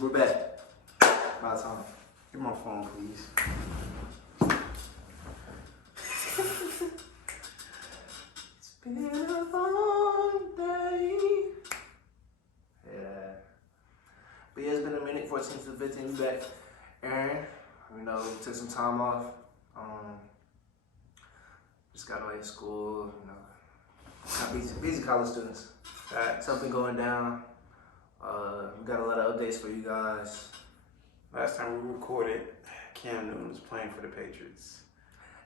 We're back. About time. Give my phone, please. It's been a long day. Yeah. But yeah, it's been a minute, 14 to 15. We back. Aaron, took some time off. Just got away from school, got busy college students. Something going down. We got a lot of updates for you guys. Last time we recorded, Cam Newton was playing for the Patriots.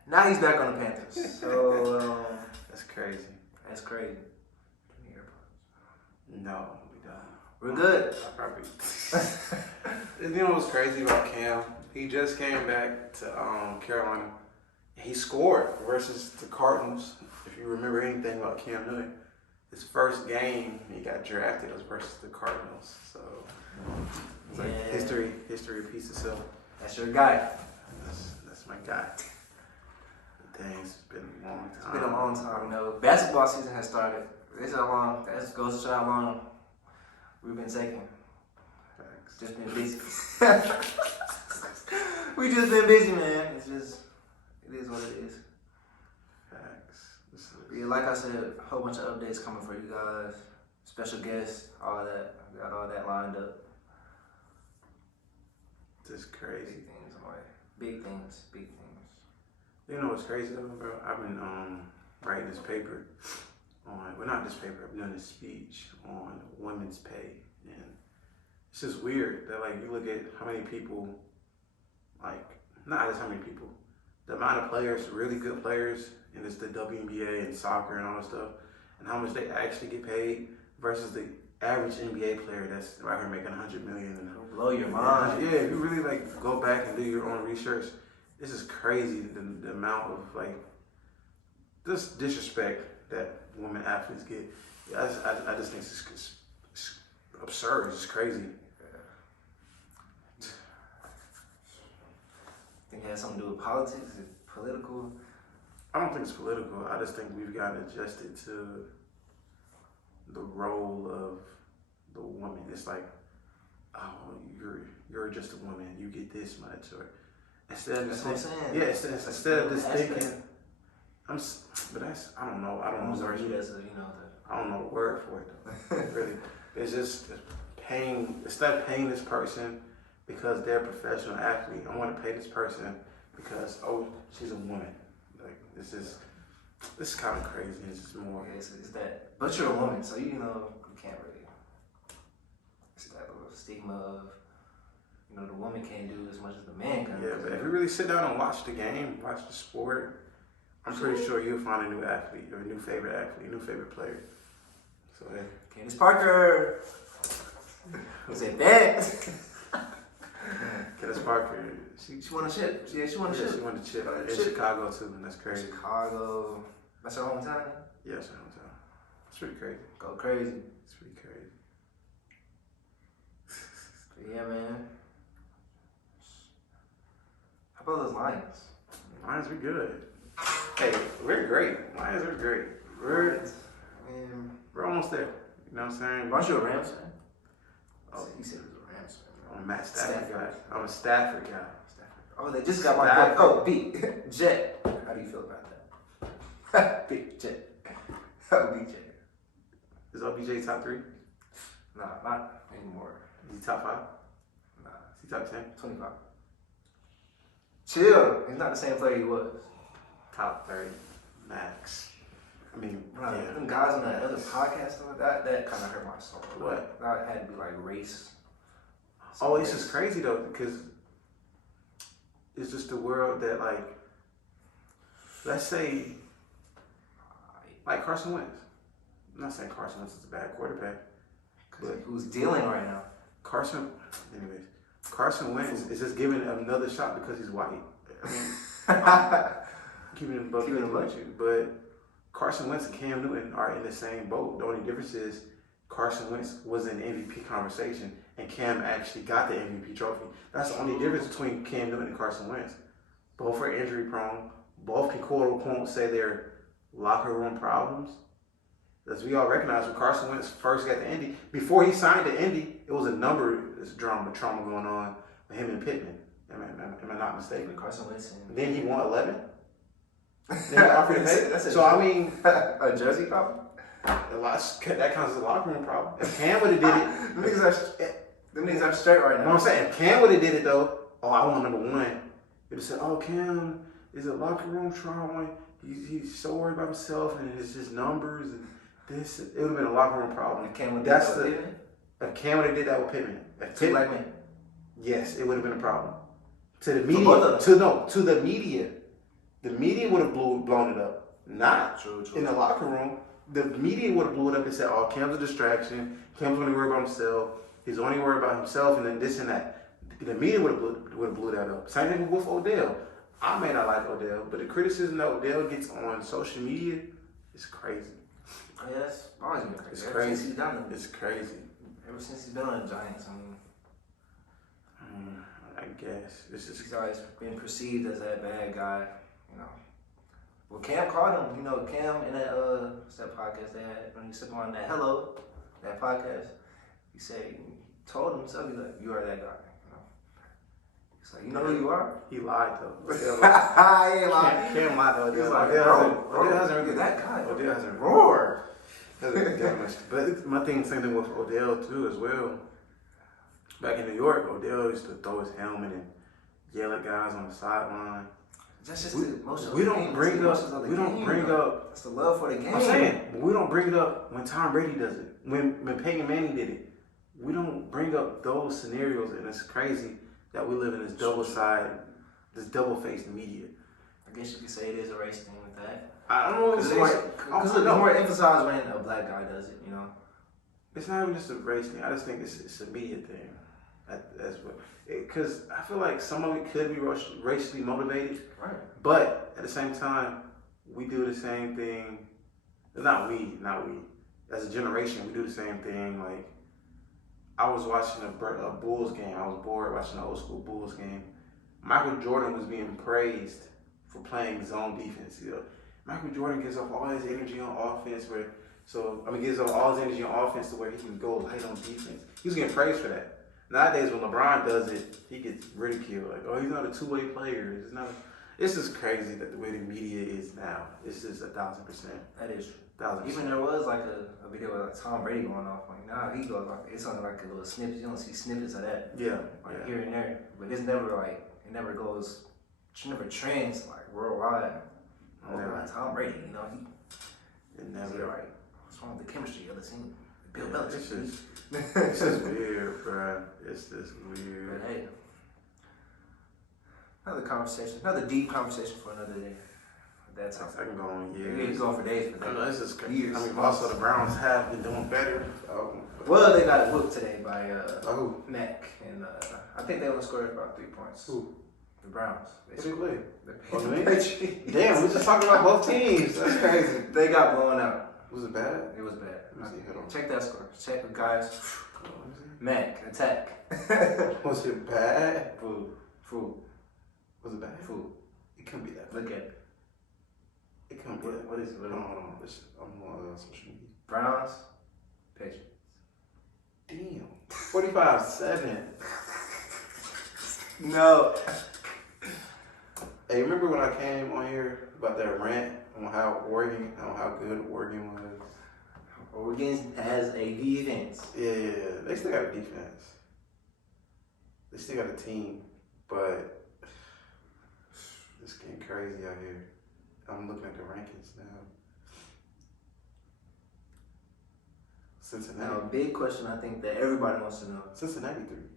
Now he's back on the Panthers. So That's crazy. that's crazy. No, we don't. We're good. I probably. You know what's crazy about Cam? He just came back to Carolina. He scored versus the Cardinals. If you remember anything about Cam Newton, his first game he got drafted was versus the Cardinals. So it's like history repeats itself. That's your guy. That's my guy. Dang, it's been a long time. It's been a long time. Basketball season has started. That just goes to show how long we've been taking. Facts. Just been busy. We just been busy, man. It is what it is. Facts. Yeah, like I said, a whole bunch of updates coming for you guys. Special guests, all that. We got all that lined up. Just crazy. Big things, boy. Big things. You know what's crazy though, bro? I've been writing this paper not this paper, I've done this speech on women's pay. And it's just weird that you look at how many people, not just how many people, the amount of players, really good players, and it's the WNBA and soccer and all that stuff, and how much they actually get paid versus the average NBA player that's right here making $100 million. It'll blow your mind. Yeah, if you really go back and do your own research, this is crazy. The amount of just disrespect that women athletes get. Yeah, I just think it's absurd. It's crazy. Think it has something to do with politics? Is it political? I don't think it's political. I just think we've gotten adjusted to the role of the woman. It's like, oh, you're just a woman. You get this much, or instead of That's what I'm saying. Yeah, instead of just thinking. But I don't know. I don't know the word. I don't know the word for it though. Really, it's just paying. Instead of paying this person because they're a professional athlete, I want to pay this person because she's a woman. This is kind of crazy. It's just more. Yeah, it's that. But you're a woman, so you can't really. It's that little stigma of the woman can't do as much as the man can. Yeah, but if you really sit down and watch the game, watch the sport, I'm pretty sure you'll find a new athlete or a new favorite athlete, a new favorite player. So yeah. Candace Parker. Who's it that? Candace Parker. She won a chip. Yeah, she won a chip. She won the chip. In Chicago too, and that's crazy. Chicago. That's her hometown? Yeah, it's her hometown. It's pretty crazy. Go crazy. It's pretty crazy. But yeah, man. How about those Lions? Lions are good. Hey, we're great. Lions are great. We're almost there. You know what I'm saying? Aren't you a Rams fan? Oh, he said he was a Rams fan. I'm a Matt Stafford guy. I'm a Stafford guy. Oh, they just got my point. Oh, beat Jet. How do you feel about that? Beat Jet. OBJ. Is OBJ top 3? Nah, not anymore. Is he top 5? Nah. Is he top 10? 25. Chill. He's not the same player he was. Top 30. Max. I mean, yeah. Them guys on that other podcast, that kind of hurt my soul. What? That had to be race. Oh, it's just crazy though, because it's just the world that let's say, Carson Wentz. I'm not saying Carson Wentz is a bad quarterback, but who's dealing right now? Carson Wentz is just giving another shot because he's white. I mean, keeping it above you, but Carson Wentz and Cam Newton are in the same boat. The only difference is Carson Wentz was in the MVP conversation and Cam actually got the MVP trophy. That's the only difference between Cam Newton and Carson Wentz. Both are injury prone. Both can quote unquote say they're locker room problems. As we all recognize, when Carson Wentz first got to Indy, before he signed to Indy, it was a number this trauma going on with him and Pittman. Am I not mistaken? Carson Wentz. Then he won 11. Then he offered to pay. So I mean, a jersey problem. That counts as a locker room problem. If Cam would have did it, them niggas are straight right now. You know what I'm saying? If Cam would have did it though, I want number one. It would have said, Cam is a locker room trauma. He's so worried about himself and his numbers and this. It would have been a locker room problem. If Cam would have did that with Pittman? If Cam would have did that with Pittman. Two black men. Yes, it would have been a problem. To the media. To the media. The media would have blown it up. Not true. In the locker room. The media would have blew it up and said, Cam's a distraction. Cam's only worried about himself. He's only worried about himself and then this and that. The media would have blew that up. Same thing with Odell. I may not like Odell, but the criticism that Odell gets on social media is crazy. Yes, always been crazy. It's Ever crazy. Since he's done it. It's crazy. Ever since he's been on the Giants, I guess he's always been perceived as that bad guy, you know. Well, Cam called him, Cam in that podcast they had when he was on that that podcast. He said he told himself, he's like, you are that guy. He's like, you know who you are? He lied though. He ain't lied. Cam lied though. He's like, Odell hasn't really that guy. Odell hasn't roar. But my thing, same thing with Odell too as well. Back in New York, Odell used to throw his helmet and yell at guys on the sideline. That's just the emotion. We don't bring up. That's the love for the game. I'm saying we don't bring it up when Tom Brady does it. When Peyton Manning did it, we don't bring up those scenarios, and it's crazy that we live in this double-faced media. I guess you could say it is a race thing with that. I don't know. Because it's more emphasized when a black guy does it, It's not even just a race thing. I just think it's a media thing. That's what. Because I feel like some of it could be racially motivated. Right. But at the same time, we do the same thing. Not we. As a generation, we do the same thing. Like, I was watching a Bulls game. I was bored watching an old school Bulls game. Michael Jordan was being praised for playing zone defense. Michael Jordan gives up all his energy on offense gives up all his energy on offense to where he can go light on defense. He was getting praised for that. Nowadays, when LeBron does it, he gets ridiculed. Like, he's not a two-way player. It's just crazy that the way the media is now. It's just 1,000%. That is true. 1,000%. Even there was like a video with Tom Brady going off. Like, now he goes off. It's only like a little snippet. You don't see snippets of that. Yeah. Here and there. But it's never like, it never goes, it never trends like worldwide. Tom Brady, It never. Like, what's wrong with the chemistry of the team? Bill Belichick. It's just weird, bro. It's just weird. But hey, another deep conversation for another day. That's how I can go on years. You can go for days. I know, this is crazy. Years. I mean, also the Browns have been doing better. Well, they got whooped today by Mac. And I think they only scored about 3 points. Who? The Browns. What did they play? The Damn, we just talking about both teams. That's crazy. They got blown out. Was it bad? It was bad. Check that score. Check the guys. Mac, attack. Was it bad? Food. Was it bad? Food. It couldn't be that. Look at it. It couldn't be that. What is it? Hold on. I'm on social media. Browns, Patriots. Damn. 45-7. No. Hey, remember when I came on here about that rant on how good Oregon was? Oregon has a defense. Yeah, they still got a defense. They still got a team, but it's getting crazy out here. I'm looking at the rankings now. Cincinnati. Now, a big question I think that everybody wants to know. Cincinnati 3.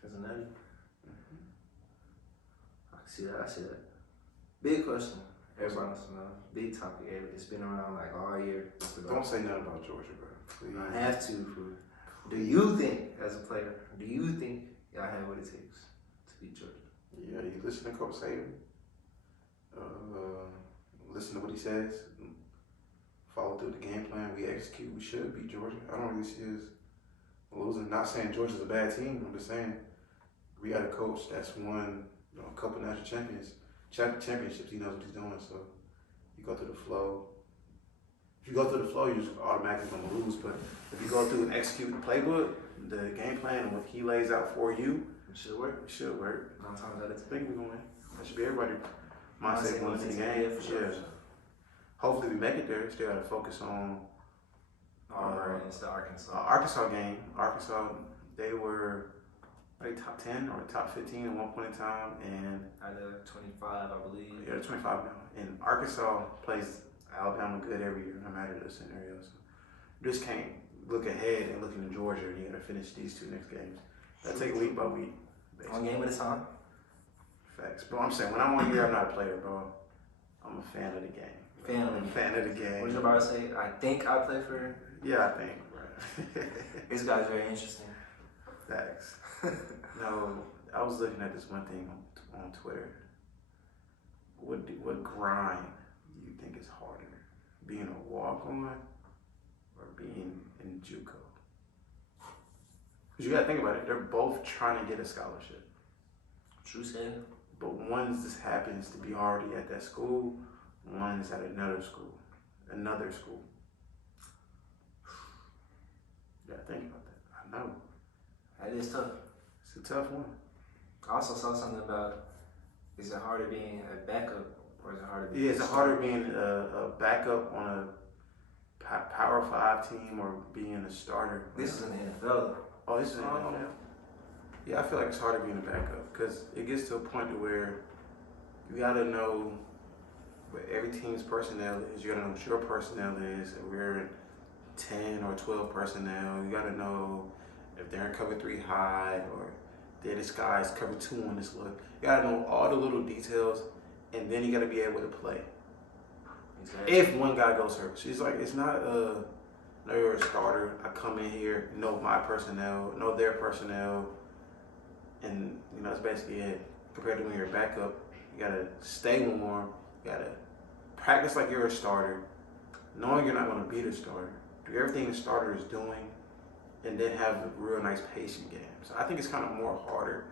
Cincinnati? Mm-hmm. I see that. Big question. Everybody wants to know. Big topic. It's been around like all year. Don't say nothing about Georgia, bro. Please. I have to. Do you think, as a player, y'all have what it takes to beat Georgia? Yeah, you listen to Coach Saban. Listen to what he says. Follow through the game plan. We execute. We should beat Georgia. I don't really see us losing. Not saying Georgia's a bad team. I'm just saying we got a coach that's won a couple national championships. He knows what he's doing. So you go through the flow. If you go through the flow, you're just automatically gonna lose. But if you go through and execute the playbook, the game plan and what he lays out for you, It should work. it should work. 9 times out of I 10. think we're going to win. That should be everybody mindset going into the Yeah, game. for sure. Yeah. Hopefully we make it there. Still got to focus on Auburn and the Arkansas. Arkansas game. Arkansas, they were like top 10 or top 15 at one point in time, and Out of 25, I believe. yeah, 25 now. And Arkansas plays Alabama good every year, no matter the scenario. So you just can't look ahead and look into Georgia. You got to finish these 2 next games. That take week by week. Basically. 1 game at a time. Facts. But I'm saying, when I'm on here, I'm not a player, bro. I'm a fan of the game. Fan of the game. What you about to say? I think I play for. Yeah, I think, bro. This guy's very interesting. Facts. No, I was looking at this one thing on Twitter. What grind do you think is harder? Being a walk-on or being in JUCO? Because you gotta think about it. They're both trying to get a scholarship. True said. But one just happens to be already at that school. One is at another school. You gotta think about that. I know. That is tough. It's a tough one. I also saw something about, is it harder being a backup or is it harder being Yeah, it's harder being a backup on a Power 5 team or being a starter. This is in the NFL. Oh, this is in the NFL? Yeah, I feel like it's harder being a backup because it gets to a point to where you gotta know what every team's personnel is. You gotta know what your personnel is. If we're in 10 or 12 personnel, you gotta know if they're in cover 3 high or they're this guy's cover 2 on this look. You gotta know all the little details, and then you gotta be able to play. Exactly. If one guy goes hurt, so it's not no, you're a starter. I come in here, know my personnel, know their personnel, and that's basically it. Compared to when you're a backup, you gotta stay warm. You gotta practice like you're a starter, knowing you're not gonna be the starter. Do everything the starter is doing, and then have a real nice pacing game. So I think it's kind of more harder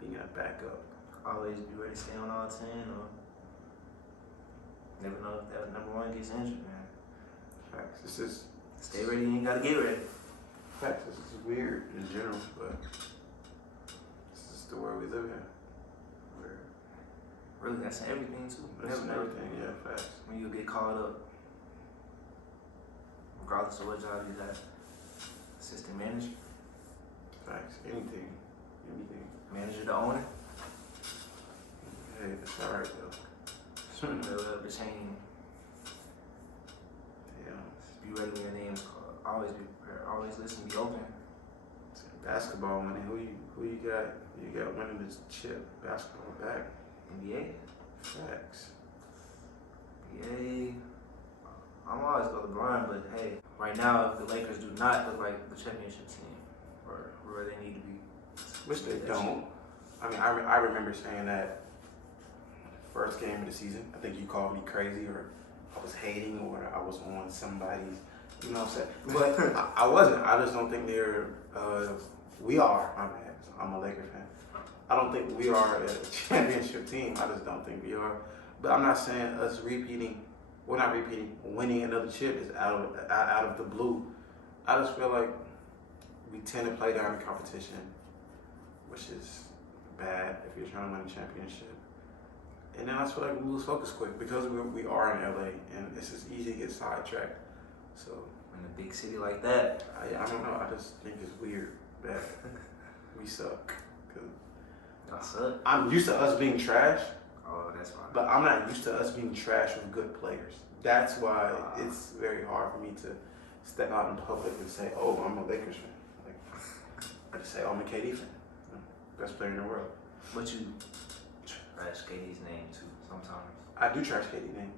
being a backup. Always be ready to stay on all 10 or never know if that number 1 gets injured, man. Facts. This is Stay ready, you ain't gotta get ready. facts. This is weird in general, but this is the world we live in. Where Really, that's in everything too. that's Never know everything. Yeah, facts. when you get called up, regardless of what job you got. Assistant manager, Facts. Anything. manager to owner, Hey, that's all right though. middle of the chain. Yeah. Be ready when your name's called. Always be prepared. Always listen. Be open. Basketball money. Who you got? You got winning this chip. Basketball back. NBA. Facts. NBA. I'm always go LeBron, but hey, right now the Lakers do not look like the championship team or where they need to be. Which they don't. I mean, I remember saying that first game of the season. I think you called me crazy or I was hating or I was on somebody's, what I'm saying. But I wasn't. I just don't think they're, we are, my bad. I'm a Laker fan. I don't think we are a championship team. I just don't think we are. But I'm not saying us winning another chip is out of the blue. I just feel like we tend to play down the competition, which is bad if you're trying to win a championship. And then I just feel like we lose focus quick because we are in LA and it's just easy to get sidetracked. So In a big city like that. I don't know. I just think it's weird that we suck. Y'all suck. I'm used to us being trash. Oh, that's fine. But I'm not used to us being trash with good players. That's why it's very hard for me to step out in public and say, oh, I'm a Lakers fan. Like, I just say, oh, I'm a KD fan. Best player in the world. But you trash KD's name too sometimes. I do trash KD name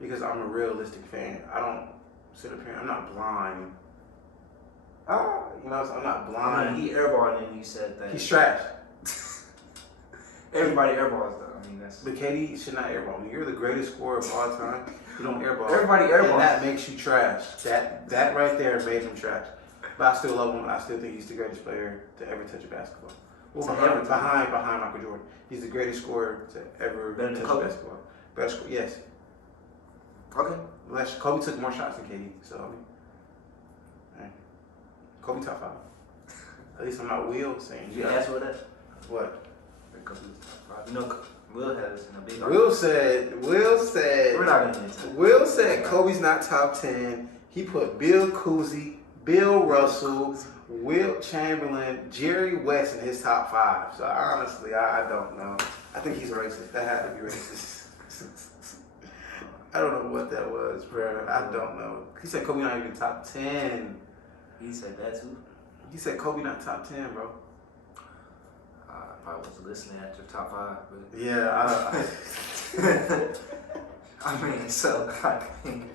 because I'm a realistic fan. I don't sit up here, I'm not blind. I'm not blind. He airballed and you said that. He's trash. Everybody airballs though. I mean, that's. But KD should not airball. When you're the greatest scorer of all time, you don't airball. Everybody airballs. And that makes you trash. That right there made him trash. But I still love him. I still think he's the greatest player to ever touch a basketball. Well, behind Michael Jordan. He's the greatest scorer to ever Better than touch Kobe? basketball. Better score, yes. Okay. Kobe took more shots than KD, so I mean, Kobe top 5. At least I'm not Will saying. Did you ask for that? What? You know, Will has a big. Will said. We're not gonna get into it. Will said Kobe's not top 10. He put Bill Cousy, Bill Russell, Wilt Chamberlain, Jerry West in his top 5. So honestly, I don't know. I think he's racist. That had to be racist. I don't know what that was, bro. I don't know. He said Kobe not even top 10. He said that too. He said Kobe not top 10, bro. I probably wasn't listening at your top 5, but Yeah, I mean, so I think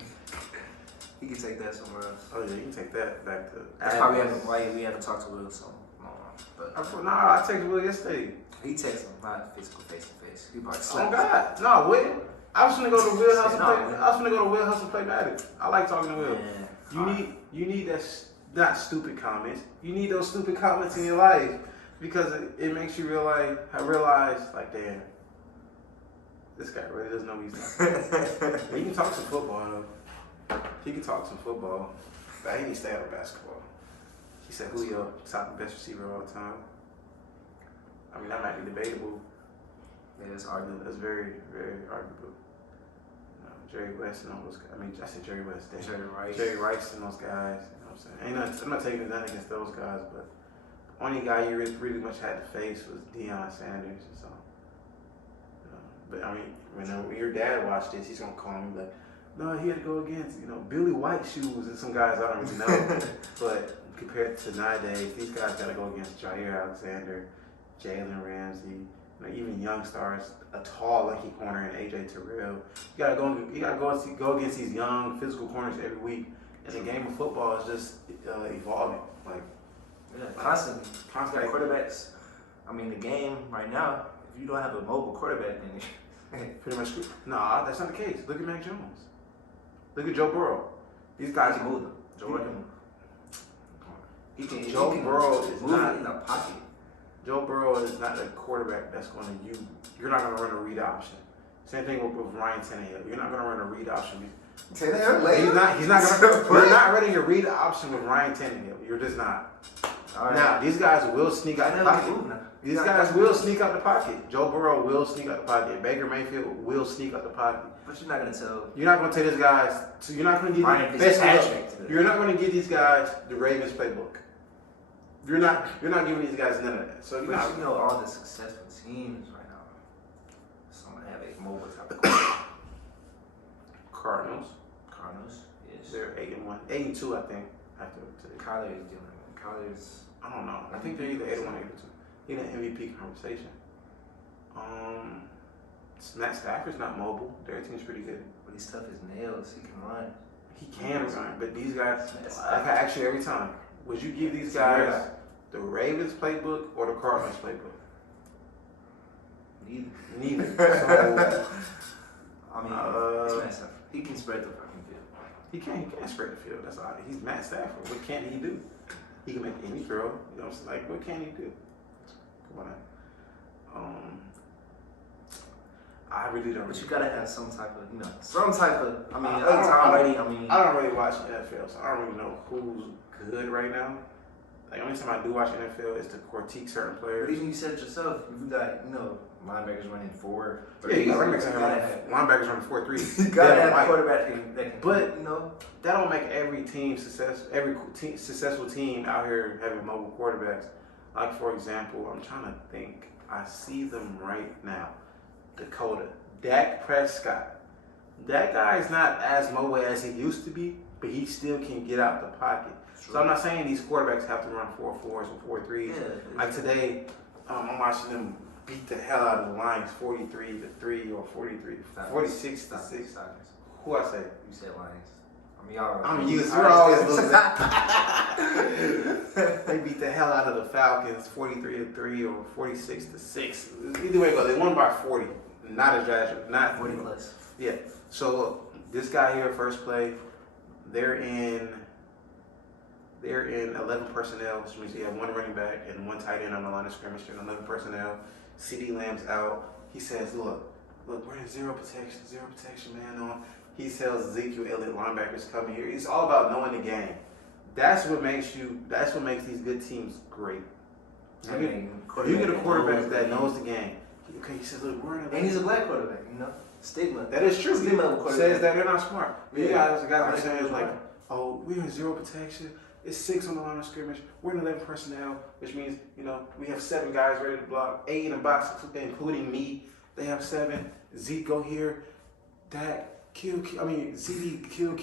he can take that somewhere else. Oh yeah, you can take that back to. That's probably why we haven't talked to Will so long. But I texted Will yesterday. he texted him, not physical face to face. He probably Oh slapped God, no, Will. I was gonna go to Will House and No, play. man. I was gonna go to Will House and play Madden. I like talking to Will. Man, You need that not stupid comments. You need those stupid comments in your life because it makes you realize like, damn, this guy really doesn't know what he's talking. He can talk some football though. He can talk some football, but he needs to stay out of basketball. He said Julio top best receiver of all time. I mean that might be debatable. Yeah, it's arguable. That's very, very arguable. Jerry West and all those guys. I mean, I said Jerry West. Jerry Rice and those guys. You know what I'm saying? I'm not taking that against those guys, but the only guy you really much had to face was Deion Sanders. So, but I mean, when your dad watched this, he's gonna call me like, no, he had to go against Billy White shoes and some guys I don't even know. But compared to nowadays, these guys got to go against Jair Alexander, Jalen Ramsey. Even young stars, a tall, lanky corner in AJ Terrell. You gotta go against these young physical corners every week. And the game of football is just evolving. Constantly. Quarterbacks. I mean, the game right now. If you don't have a mobile quarterback, then pretty much. Nah, that's not the case. Look at Mac Jones. Look at Joe Burrow. These guys can move them. Joe Burrow is move not in the pocket. Joe Burrow is not a quarterback that's going to use. You're not going to run a read option. Same thing with Ryan Tannehill. You're not going to run a read option. He's not. He's not going to. You're not running a read option with Ryan Tannehill. You're just not. Right. Now these guys will sneak out the pocket. These guys will sneak out the pocket. Joe Burrow will sneak out the pocket. Baker Mayfield will sneak out the pocket. But you're not going to tell. You're not going to tell these guys. So you're not going to give. You're not going to give these guys the Ravens playbook. You're not giving these guys none of that. So you know all the successful teams right now. Someone have a mobile type of quarterback. Cardinals, yes. They're 8-1, 8-2, I think. After today. Kyler is dealing. Kyler's. I don't know. I think they're either 8-1 or 8-2. He in an MVP conversation. Matt Stafford's not mobile. Their team's pretty good. But he's tough as nails. He can run. He can run, but these guys. Like I ask you every time. Would you give these guys the Ravens playbook or the Cardinals playbook? Neither. So, I mean, he can spread the fucking field. He can spread the field. That's all. He's Matt Stafford. What can he do? He can make any throw. You know, it's like, what can he do? Come on. I really don't. But you gotta have some type of, I mean, Tom Brady. I don't really watch NFL, so I don't really know who's good right now. Like, only time I do watch NFL is to critique certain players. But even you said it yourself, you got, linebackers running 4. Yeah, you got linebackers running 4-3. You gotta have a quarterback that can. But that don't make every successful team out here having mobile quarterbacks. Like, for example, I'm trying to think. I see them right now. Dakota, Dak Prescott. That guy is not as mobile as he used to be, but he still can get out the pocket. True. So I'm not saying these quarterbacks have to run 4-4s or 4-3s. Yeah, like today, I'm watching them beat the hell out of the Lions 43-3 or 46-6. Who I say? You said Lions. I mean, y'all. I'm used. We're always losing. They beat the hell out of the Falcons 43-3 or 46-6. Either way it goes, they won by 40. Not a drastic. Not 40 plus. Yeah. So this guy here, first play, they're in 11 personnel, which means you have one running back and one tight end on the line of scrimmage. They're in 11 personnel. CD Lamb's out. He says, look, we're in zero protection, man. He tells Ezekiel Elliott, linebackers coming here. It's all about knowing the game. That's what makes these good teams great. I mean, You get a quarterback that knows the game. Okay, he says, look, we're in the and he's a black quarterback, you know? Stigma. That is true. Stigma of a quarterback. Says that they're not smart. Yeah. You guys are saying, Right. like, oh, we're in zero protection. It's 6 on the line of scrimmage. We're in 11 personnel, which means, you know, we have 7 guys ready to block, 8 in the box, including me. They have 7. Zeke go here. Dak, kill. I mean, Zeke, kill.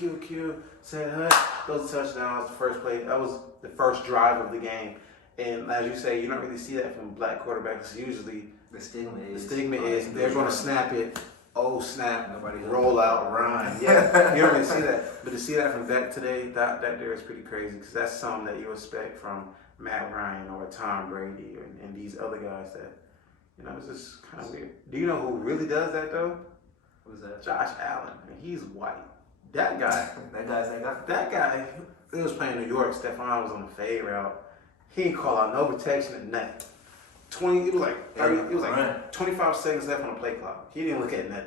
Said Hunt, those are touchdowns. The first play, that was the first drive of the game. And as you say, you don't really see that from black quarterbacks. Usually, the stigma is they're going to snap it. Oh snap! Nobody roll out, run. Yeah, you don't really see that. But to see that from Dak today, that there is pretty crazy because that's something that you expect from Matt Ryan or Tom Brady and these other guys that, you know, it's just kind of weird. Do you know who really does that though? Who's that? Josh Allen, and he's white. That guy. That guy. He was playing New York. Stephon was on the fade route. He didn't call out no protection and nothing. 20. It was like 30. It was like 25 seconds left on the play clock. He didn't look at nothing.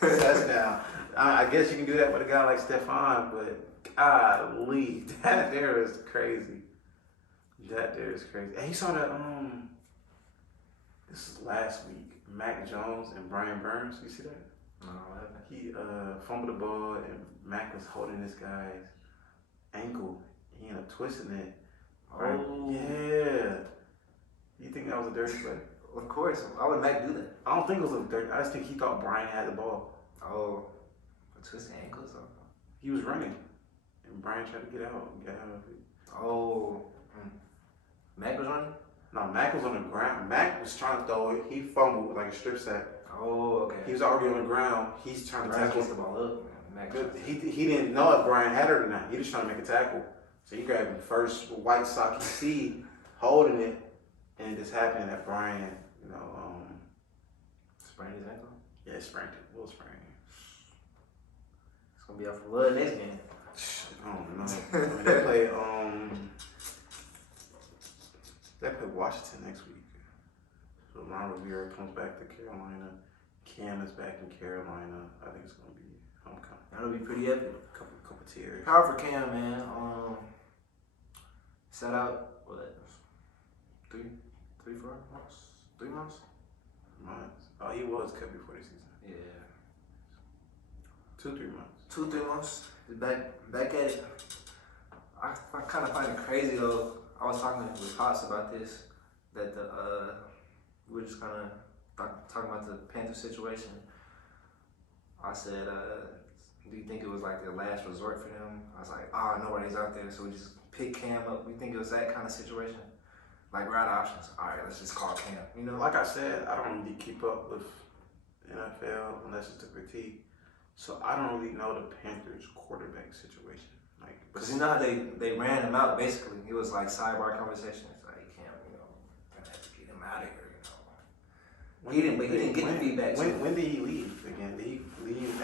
Touchdown. I guess you can do that with a guy like Stephon, but golly, that there is crazy. That there is crazy. And he saw that. This is last week. Mac Jones and Brian Burns. You see that? No, what happened? He fumbled the ball and Mac was holding this guy's ankle. He ended up twisting it. Right? Oh. Yeah. You think that was a dirty play? Of course. Why would Mac do that? I don't think it was a dirty. I just think he thought Brian had the ball. Oh. Twisting ankles? He was running. And Brian tried to get out of it. Oh. Mac was running? No, Mac was on the ground. Mac was trying to throw it. He fumbled with like a strip sack. Oh, okay. He was already on the ground. He's trying to tackle the ball up. Mac he didn't know if Brian had it or not. He was trying to make a tackle. So he grabbed the first white sock he see, holding it, and it just happened that Brian, you know, sprained his ankle? Yeah, sprained it. Will sprain. It's gonna be out for blood next game. I don't know. I mean, they play Washington next week. So Ron Rivera comes back to Carolina. Cam is back in Carolina. I think it's gonna be homecoming. That'll be pretty epic. Couple tears. Power for Cam, man. Set out what? 3, 4 months? 3 months? Oh, he was cut before the season. Yeah. 2-3 months. 2-3 months. Back at it. I kind of find it crazy though. I was talking with Pops about this. That we were just kind of talking about the Panther situation. I said, do you think it was like the last resort for them? I was like, nobody's out there, so we just pick Cam up. We think it was that kind of situation. Like, we're out of options. All right, let's just call Cam. You know, like I said, I don't really keep up with NFL unless it's a critique. So I don't really know the Panthers quarterback situation. Like, because you know how they ran him out basically. It was like sidebar conversations. Like, Cam, you know, gonna have to get him out of here. You know, he didn't get the feedback. When did he leave again? Did he leave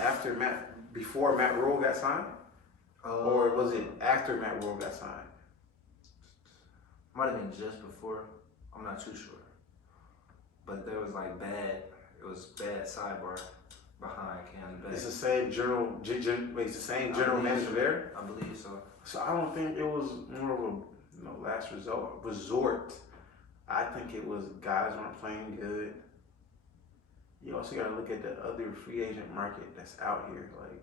before Matt Rule got signed, or was it after Matt Rule got signed? Might have been just before. I'm not too sure. But there was like bad sidebar behind Cam. It's the same general manager there? I believe so. So I don't think it was more of a last resort. I think it was guys weren't playing good. You also got to look at the other free agent market that's out here. Like,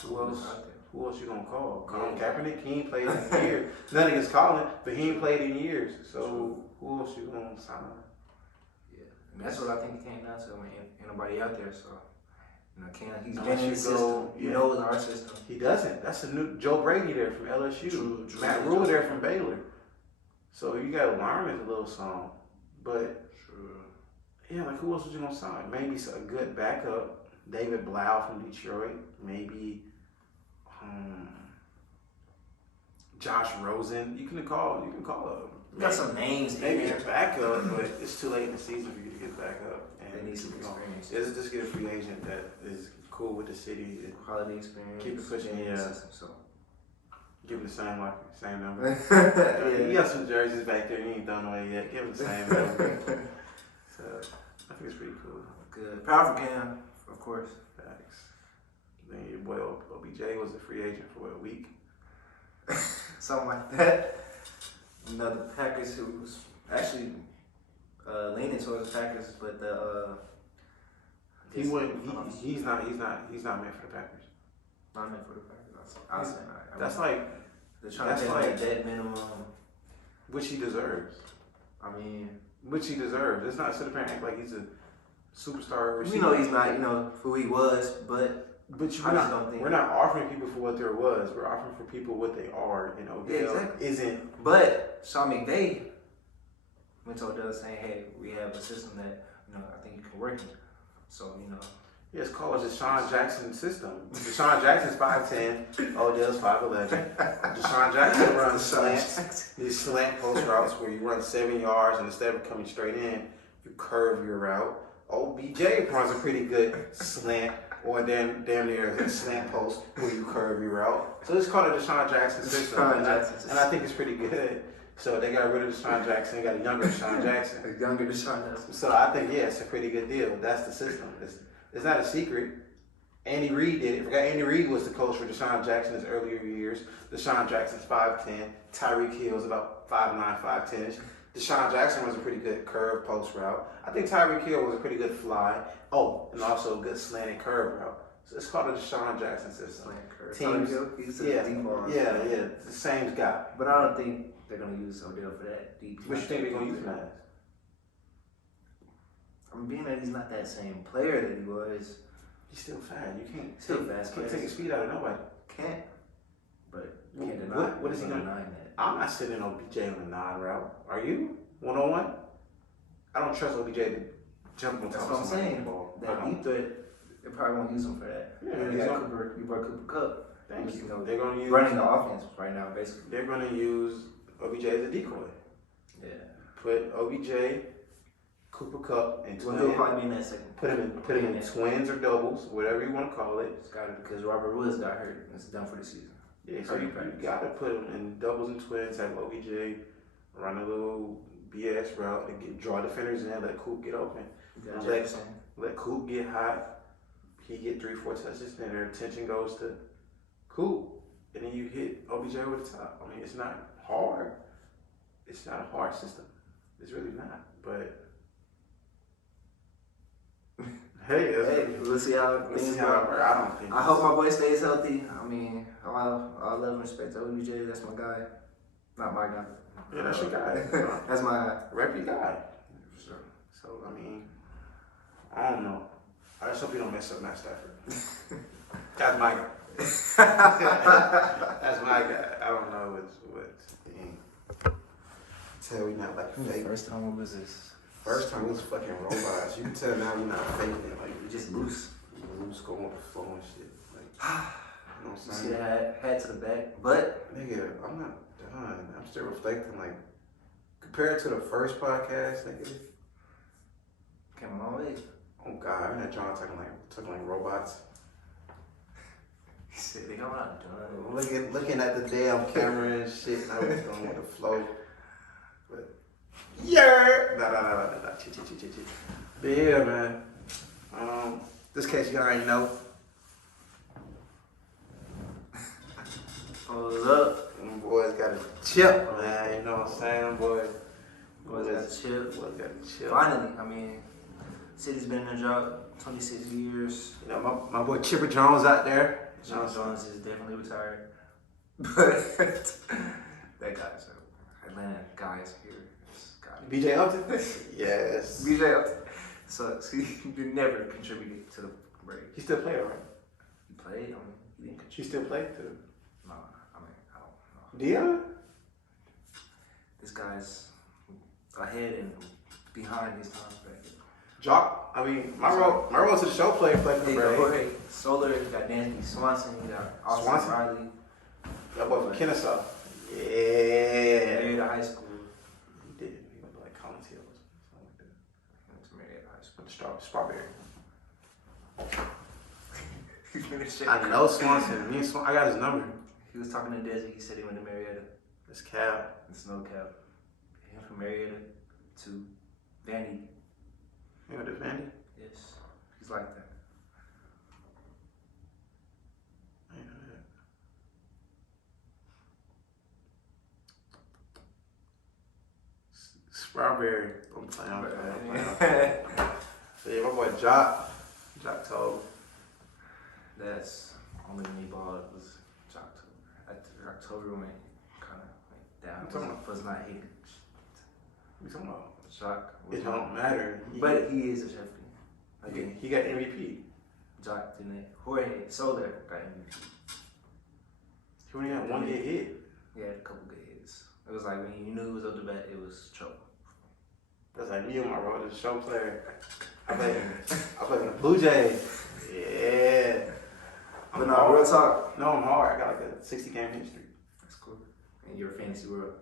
who else you gonna call? Colin Kaepernick, he ain't played in years. None against Colin, but he ain't played in years. So who else you gonna sign? Yeah, and that's what I think it came down to. I mean, ain't nobody out there, so he's been in the system. He knows our system. He doesn't. That's a new Joe Brady there from LSU. True, Matt Rule there from Baylor. So you gotta learn his little song, but. Yeah, like who else was you gonna sign? Maybe a good backup, David Blau from Detroit. Maybe Josh Rosen. You can call him. Got some names. Maybe a backup, but it's too late in the season for you to get back up. And they need some experience. Just get a free agent that is cool with the city. Quality experience. Keep it pushing. Yeah. So. Give him the same number. You got some jerseys back there. You ain't thrown away yet. Give him the same number. So I think it's pretty cool. Good. Power for Cam, of course. Thanks. Then your boy OBJ was a free agent for what, a week. Something like that. Another Packers who was actually leaning towards the Packers, but He wouldn't. He's not meant for the Packers. Not meant for the Packers. I'll say that. That's like they're trying to pay like dead minimum, which he deserves. I mean, which he deserves. It's not sit up here and act like he's a superstar receiver. We know he's not, who he was, but we're not offering people for what there was. We're offering for people what they are. Yeah, exactly. Isn't. But Sean McVay went to Odell saying, "Hey, we have a system that I think you can work in." So Yeah, it's called the Deshaun Jackson system. Deshaun Jackson's 5'10", Odell's 5'11". Deshaun Jackson runs slants, these slant post routes where you run 7 yards and instead of coming straight in, you curve your route. OBJ runs a pretty good slant or damn near a slant post where you curve your route. So it's called a Deshaun Jackson system. And I think it's pretty good. So they got rid of Deshaun Jackson, they got a younger Deshaun Jackson. A younger Deshaun Jackson. So I think, yeah, it's a pretty good deal. That's the system. It's not a secret. Andy Reid did it. I forgot Andy Reid was the coach for Deshaun Jackson in his earlier years. Deshaun Jackson's 5'10". Tyreek Hill's about 5'9", 5'10". Deshaun Jackson was a pretty good curve post route. I think Tyreek Hill was a pretty good fly. Oh, and also a good slanted curve route. So it's called the Deshaun Jackson system. Teams, yeah, the same guy. But I don't think they're gonna use Odell for that deep. What you think they're gonna use him as? Being that he's not that same player that he was. He's still fast. You can't take his speed out of nobody. Can't. But you can't deny. What is he gonna deny that? I'm not sitting OBJ on the 9 route. Are you? 1-on-1? I don't trust OBJ to jump on top of somebody. That deep threat, they probably won't use him for that. Yeah, you brought Cooper Kupp. Thank you. They're gonna use running the offense right now, basically. They're gonna use OBJ as a decoy. Yeah. Put OBJ, Cooper Kupp, and twins. He'll probably be in that second. Put him in twins or doubles, whatever you want to call it. It's got it because Robert Woods got hurt. It's done for the season. Yeah, so you gotta put him in doubles and twins. Have OBJ run a little BS route and draw defenders in. Let Coop get open. Let Coop get hot. He get 3-4 touches, then their attention goes to Coop, and then you hit OBJ over the top. I mean, it's not hard. It's not a hard system. It's really not. But hey, we'll see how it works. I hope my boy stays healthy. I mean, all love and respect to OBJ. That's my guy. Not my guy. Yeah, that's your guy. That's my guy. Rep your guy. For sure. So, I mean, I don't know. I just hope you don't mess up Matt Stafford. That's my guy. That's my guy. I don't know what tell we not like fake. First time what was this? First time it was fucking robots. You can tell now we're not faking it. Like we just loose. Loose going with the flow and shit. Like you know what I'm saying? See that hat to the back. But nigga, I'm not done. I'm still reflecting like compared to the first podcast, nigga. Came a long way. Oh God, I'm not John talking like robots. He said they got not done. Looking at the damn camera and shit, and I was going with the flow. But yeah, nah. Chit. But yeah, man. This case you already know. Hold up. Them boys got a chip, man. You know what I'm saying, boys? Boys got a chip. Boys got a chip. Finally, I mean, City's been in the job 26 years. You know, my boy Chipper Jones out there. John Jones is definitely retired. But that guy's Atlanta guys here. BJ Upton? Yes. BJ Upton sucks. He never contributed to the break. He still played, right? He played. I mean, he didn't contribute. He still played too. No, I mean, I don't know. Dion? This guy's ahead and behind his time back. Jock, I mean, my role to the show played for the Jorge Soler, you got Danny Swanson, you got Austin Riley. That boy from Kennesaw. Yeah. Marietta High School. He did. He went to like Collins Hill or something like that. He went to Marietta High School. Strawberry. I know Swanson. I got his number. He was talking to Desi. He said he went to Marietta. It's cap. It's no cap. He went from Marietta to Vandy. You went to Vandy? Yes. He's like that. Strawberry. I'm playing. So yeah, my boy Jock told. That's only when he balled was October. October went kind of down. Was not hitting. You talking about? Jock. It don't matter. But he is a champion. He got MVP. Jock didn't. Jorge Soler got MVP. He only got one good hit. He had a couple good hits. It was like when you knew it was up to bat, it was trouble. That's like me and my brother, the show player. I play in the Blue Jays. Yeah. But no, real talk. No, I'm hard. I got like a 60-game history. That's cool. And you're a fantasy world.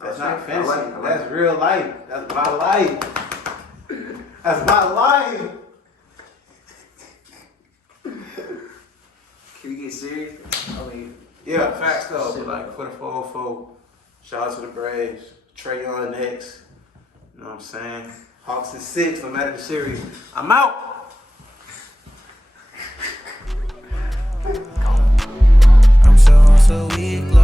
That's not fantasy. I like That's real life. That's my life. That's my life. Can we get serious? I mean, yeah, facts though. But like for the 404, shout out to the Braves. Trey Young next. You know what I'm saying? Hawks in 6, no matter the series. I'm out. I'm so weak.